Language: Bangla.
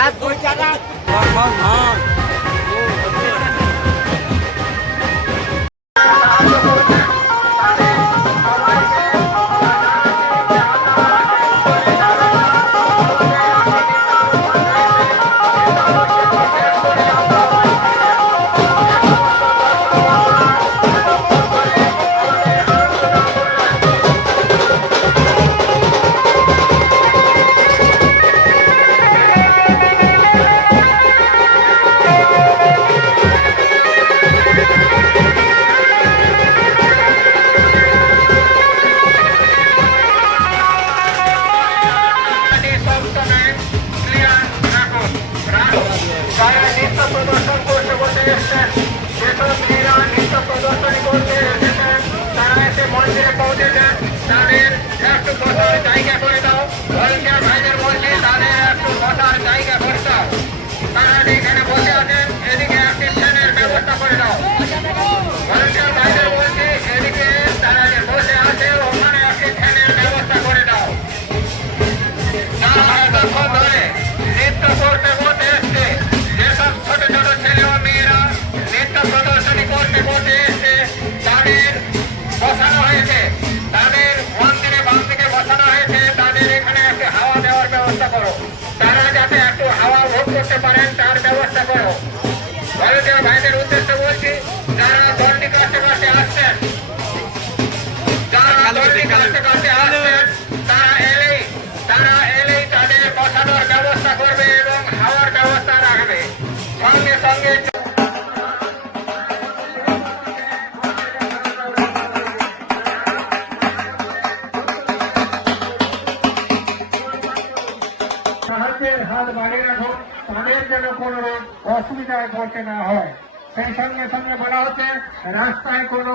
That's good, Come on, come on. করতে পারেন তার ব্যবস্থা করো। ভারতীয় ভাইদের উদ্দেশ্যে বলছি যারা দণ্ডি কাছে কাছে আসছেন যারা দণ্ডি কাছে কাছে আসছেন তারা এলেই তারা এলেই তাদের বসানোর ব্যবস্থা করবে এবং হাওয়ার ব্যবস্থা রাখবে। সঙ্গে সঙ্গে সাহায্যের হাত বাড়িয়ে রাখুন তাদের যেন কোনো অসুবিধায় পড়তে না হয়। সেই সঙ্গে সঙ্গে বলা হচ্ছে, রাস্তায় কোনো